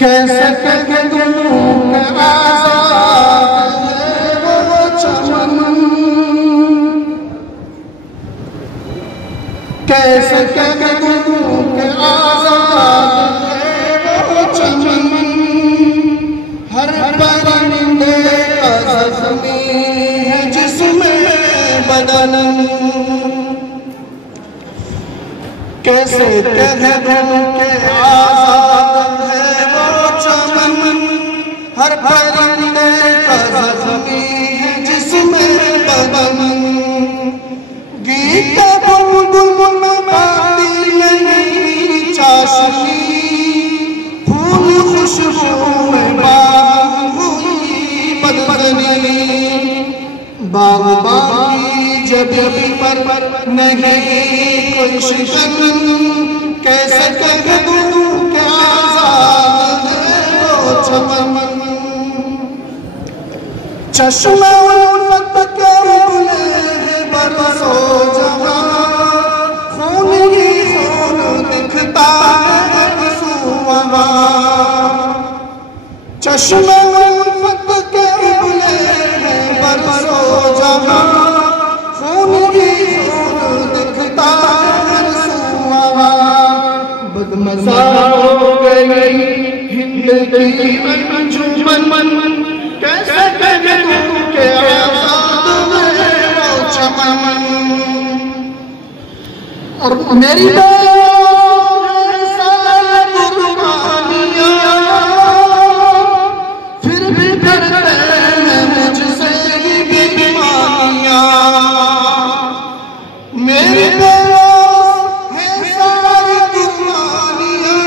कैसे कह दूं कि आज़ाद है वो चमन, कैसे कह दूं कि आज़ाद है वो चमन, हर परिंदे का ज़मीं है जिसमें बदन। कैसे कह दूं कि आज़ाद है वो चमन, हर परिंदे का ज़मीं है जिसमें बदन। गीत बुलबुल में बाती नहीं चाशनी, फूल खुशबू में बाग हुई बदबदनी। बाग़बान की जबी पर नहीं कोई शिकन, कैसे कह दूं कि आज़ाद है वो चमन। चश्मे उल्फत के बुले बरसो जहां, खून ही खून दिखता है वहाँ। चश्मे उल्फत के बुले बरसो जहां, खून ही खून दिखता है वहाँ। बदमज़ा हो गई हिंद की अंजुमन, कैसे कह दूं कि आज़ाद है वो चमन। और मेरी फिर भी डरते हैं मुझसे बेईमानियां। मेरी है सारी कुर्बानियां,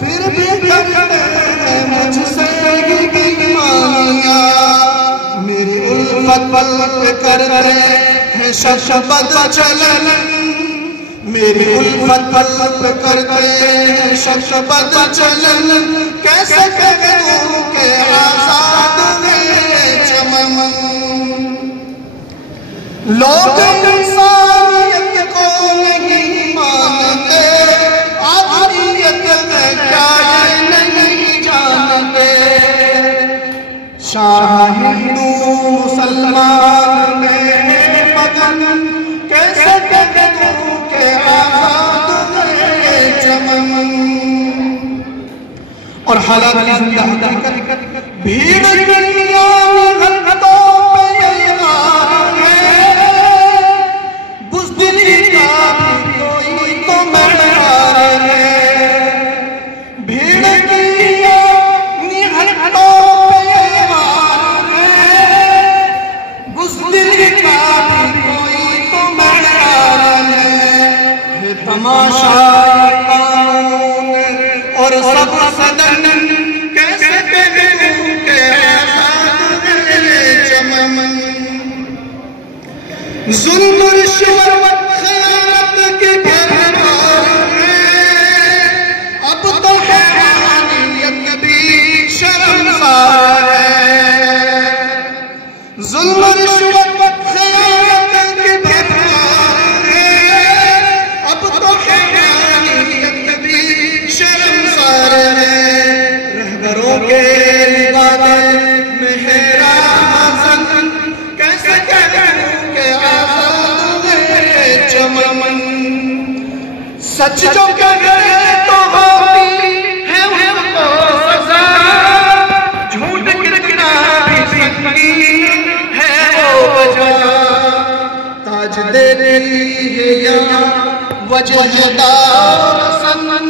फिर भी डरते हैं मुझसे बेईमानियां। मेरी उल्फत पे करते हैं शशबद चलन, मेरी उल्फत पे करते हैं शशबद चलन। कैसे कह दूं कि आज़ाद है चमन। लोग इंसानियत को नहीं मानते, आखिरियत में क्या ये नहीं जानते। शाह हिंदू मुसलमान में मगन, कैसे कह दूं कि आज़ाद है चमन। और हालांकि हकीकत भीड़ दुनिया में हरकतों पे यकीन है, बुज़दिली का कोई तो महरार है। भीड़ दुनिया में हरकतों पे यकीन है, बुज़दिली का कोई तो महरार है। तमाशा और सब सदन, कैसे कह दूं कि आज़ाद है चमन। ज़ुल्म रिश्वत ख़यानत की भरमार है, अब तो हैवानियत भी शर्मसार है। ज़ुल्म रिश्वत ख़यानत की भरमार है, अब तो हैवानियत भी शर्मसार है। रहबरों के लिबास में है हसन, कैसे कह दूं कि आज़ाद है चमन। सच जो कहे तो होती है उनको सज़ा, झूठ कितना भी संगीन है वो वजह। ताज देती है या वजहदार सनन,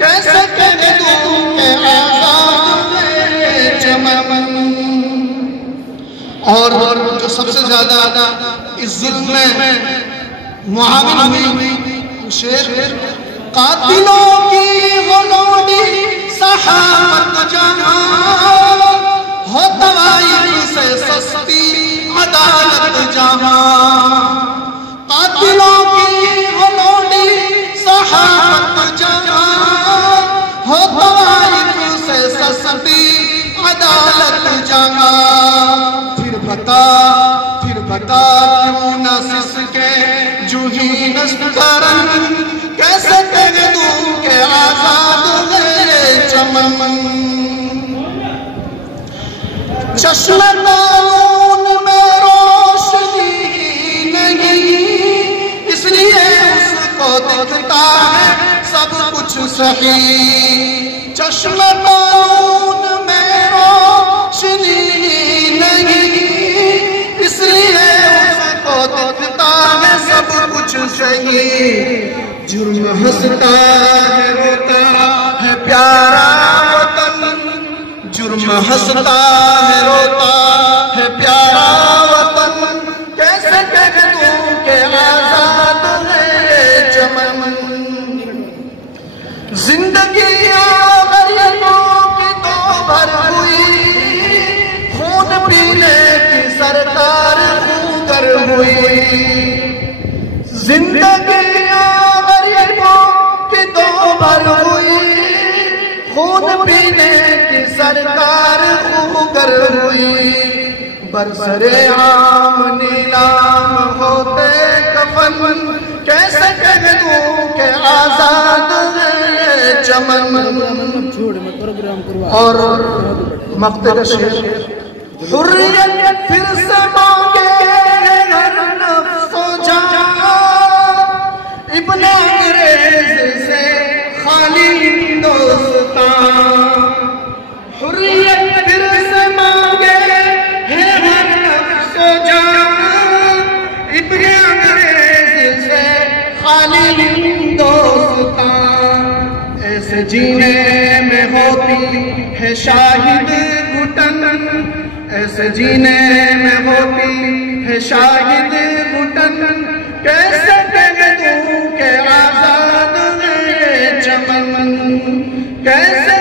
कैसे कह दूं कि आज़ाद है चमन। और जो सबसे ज्यादा इस जुल्म में मुआविन हुई शेर, कातिलों की गुलामी सहाबत जहां, हो तवाइफ से सस्ती अदालत जहां। कातिलों की गुलामी सहाबत जहां, हो तवाइफ से सस्ती अदालत जहां। फिर बता क्यों न सिसके जूही नस्तरन, कैसे कह दूं कि आज़ाद है चमन। चमन। चश्मे ताउन में रोशनी नहीं, इसलिए उसको दिखता है सब कुछ सही। चश्मे ताउन में रोशनी नहीं, इसलिए उसको दिखता है सब कुछ सही। जुर्म हंसता है रोता है प्यारा वतन, जुर्म हंसता है रोता है प्यारा वतन। कैसे कह दूं के आजाद है चमन। जिंदगी गरीबों की तो भर हुई, खून पीने की सरकार खूकर हुई। जिंदगी गरीबों की तो भर हुई, खून पीने की सरकार खूकर हुई। बरसरे आम नीलाम होते कफन, कैसे कह दूं के आजाद है चमन। और मक्तद शेर, हुर्रियत फिर से मांगे हर नफ्सो जान, इब्ने अंग्रेज से खाली हिंदुस्तान। हुर्रियत फिर से मांगे है हर नफ्सो जान, इब्ने अंग्रेज से खाली हिंदुस्तान। ऐसे जीने में होती है शाहिद घुटन, ऐसे जीने में होती है शाहिद घुटन। कैसे कह दूं के आजाद है चमन, कैसे